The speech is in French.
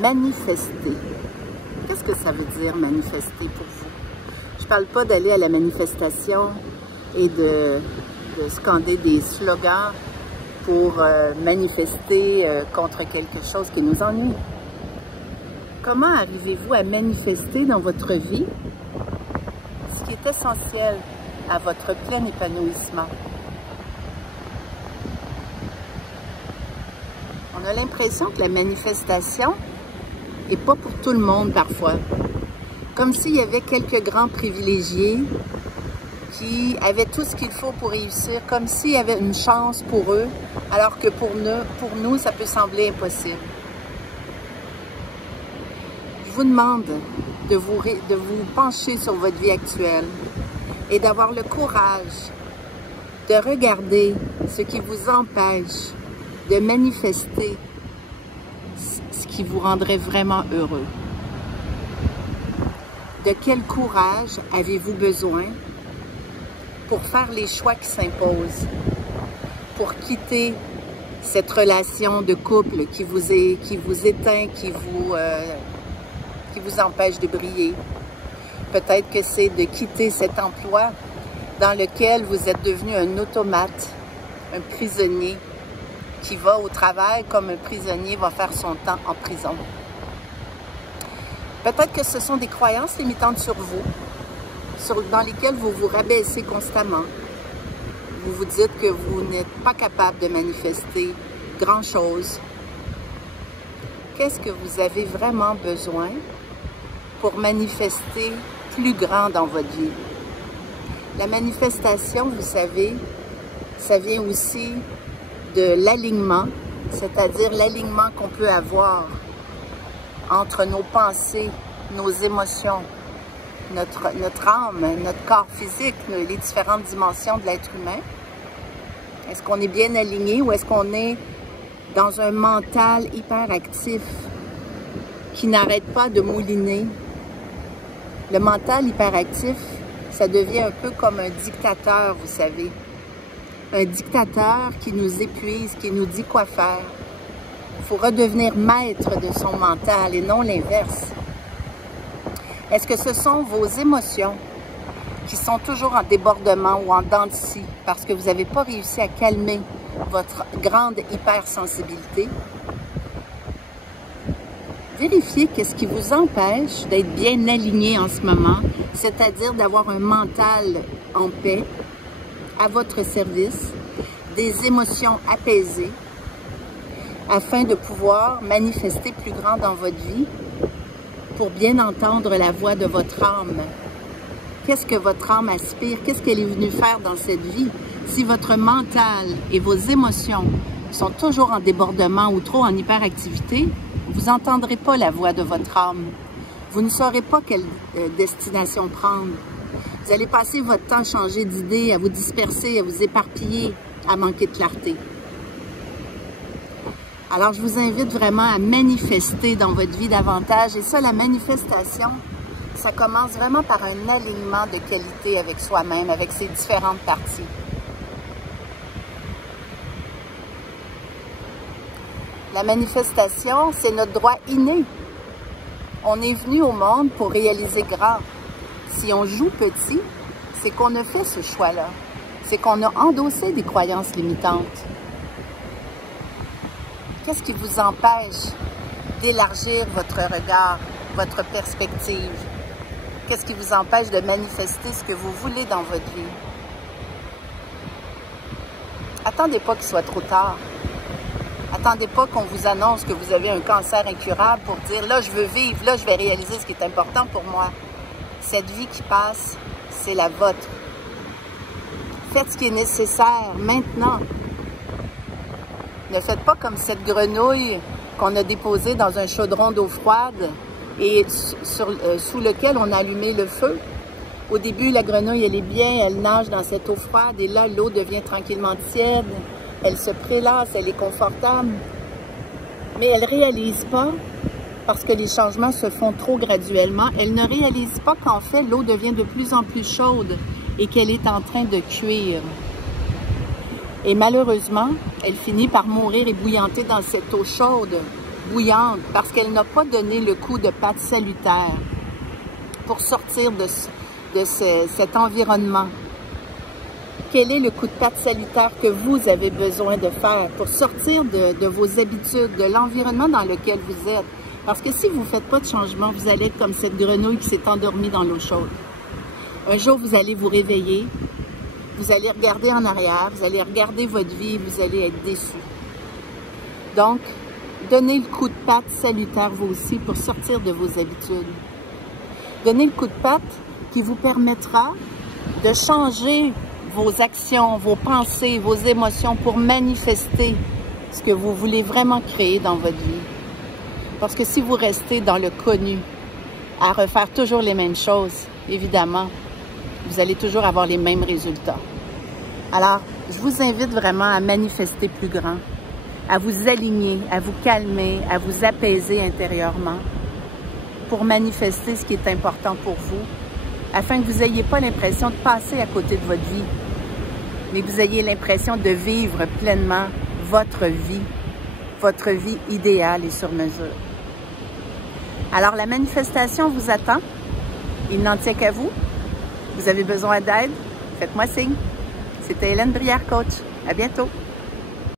Manifester. Qu'est-ce que ça veut dire, manifester, pour vous? Je ne parle pas d'aller à la manifestation et de scander des slogans pour manifester contre quelque chose qui nous ennuie. Comment arrivez-vous à manifester dans votre vie ce qui est essentiel à votre plein épanouissement? On a l'impression que la manifestation n'est pas pour tout le monde parfois. Comme s'il y avait quelques grands privilégiés qui avaient tout ce qu'il faut pour réussir, comme s'il y avait une chance pour eux, alors que pour nous, ça peut sembler impossible. Je vous demande de vous pencher sur votre vie actuelle et d'avoir le courage de regarder ce qui vous empêche de manifester ce qui vous rendrait vraiment heureux. De quel courage avez-vous besoin pour faire les choix qui s'imposent, pour quitter cette relation de couple qui vous éteint, qui vous empêche de briller? Peut-être que c'est de quitter cet emploi dans lequel vous êtes devenu un automate, un prisonnier qui va au travail comme un prisonnier va faire son temps en prison. Peut-être que ce sont des croyances limitantes sur vous, dans lesquelles vous vous rabaissez constamment. Vous vous dites que vous n'êtes pas capable de manifester grand-chose. Qu'est-ce que vous avez vraiment besoin pour manifester plus grand dans votre vie? La manifestation, vous savez, ça vient aussi de l'alignement, c'est-à-dire l'alignement qu'on peut avoir entre nos pensées, nos émotions, notre âme, notre corps physique, les différentes dimensions de l'être humain. Est-ce qu'on est bien aligné ou est-ce qu'on est dans un mental hyperactif qui n'arrête pas de mouliner? Le mental hyperactif, ça devient un peu comme un dictateur, vous savez. Un dictateur qui nous épuise, qui nous dit quoi faire. Il faut redevenir maître de son mental et non l'inverse. Est-ce que ce sont vos émotions qui sont toujours en débordement ou en dents de scie parce que vous n'avez pas réussi à calmer votre grande hypersensibilité? Vérifiez qu'est-ce qui vous empêche d'être bien aligné en ce moment, c'est-à-dire d'avoir un mental en paix, à votre service, des émotions apaisées, afin de pouvoir manifester plus grand dans votre vie pour bien entendre la voix de votre âme. Qu'est-ce que votre âme aspire? Qu'est-ce qu'elle est venue faire dans cette vie? Si votre mental et vos émotions sont toujours en débordement ou trop en hyperactivité, vous n'entendrez pas la voix de votre âme. Vous ne saurez pas quelle destination prendre. Vous allez passer votre temps à changer d'idée, à vous disperser, à vous éparpiller, à manquer de clarté. Alors, je vous invite vraiment à manifester dans votre vie davantage. Et ça, la manifestation, ça commence vraiment par un alignement de qualité avec soi-même, avec ses différentes parties. La manifestation, c'est notre droit inné. On est venu au monde pour réaliser grand. Si on joue petit, c'est qu'on a fait ce choix-là. C'est qu'on a endossé des croyances limitantes. Qu'est-ce qui vous empêche d'élargir votre regard, votre perspective? Qu'est-ce qui vous empêche de manifester ce que vous voulez dans votre vie? Attendez pas qu'il soit trop tard. Attendez pas qu'on vous annonce que vous avez un cancer incurable pour dire « là, je veux vivre, là, je vais réaliser ce qui est important pour moi ». Cette vie qui passe, c'est la vôtre. Faites ce qui est nécessaire maintenant. Ne faites pas comme cette grenouille qu'on a déposée dans un chaudron d'eau froide et sous lequel on a allumé le feu. Au début, la grenouille, elle est bien, elle nage dans cette eau froide et là, l'eau devient tranquillement tiède. Elle se prélasse, elle est confortable. Mais elle ne réalise pas, parce que les changements se font trop graduellement, elle ne réalise pas qu'en fait, l'eau devient de plus en plus chaude et qu'elle est en train de cuire. Et malheureusement, elle finit par mourir ébouillantée dans cette eau chaude bouillante parce qu'elle n'a pas donné le coup de patte salutaire pour sortir de cet environnement. Quel est le coup de patte salutaire que vous avez besoin de faire pour sortir de vos habitudes, de l'environnement dans lequel vous êtes? Parce que si vous ne faites pas de changement, vous allez être comme cette grenouille qui s'est endormie dans l'eau chaude. Un jour, vous allez vous réveiller, vous allez regarder en arrière, vous allez regarder votre vie et vous allez être déçu. Donc, donnez le coup de patte salutaire vous aussi pour sortir de vos habitudes. Donnez le coup de patte qui vous permettra de changer vos actions, vos pensées, vos émotions pour manifester ce que vous voulez vraiment créer dans votre vie. Parce que si vous restez dans le connu, à refaire toujours les mêmes choses, évidemment, vous allez toujours avoir les mêmes résultats. Alors, je vous invite vraiment à manifester plus grand, à vous aligner, à vous calmer, à vous apaiser intérieurement pour manifester ce qui est important pour vous, afin que vous n'ayez pas l'impression de passer à côté de votre vie, mais que vous ayez l'impression de vivre pleinement votre vie idéale et sur mesure. Alors, la manifestation vous attend. Il n'en tient qu'à vous. Vous avez besoin d'aide? Faites-moi signe. C'était Hélène Brière, coach. À bientôt.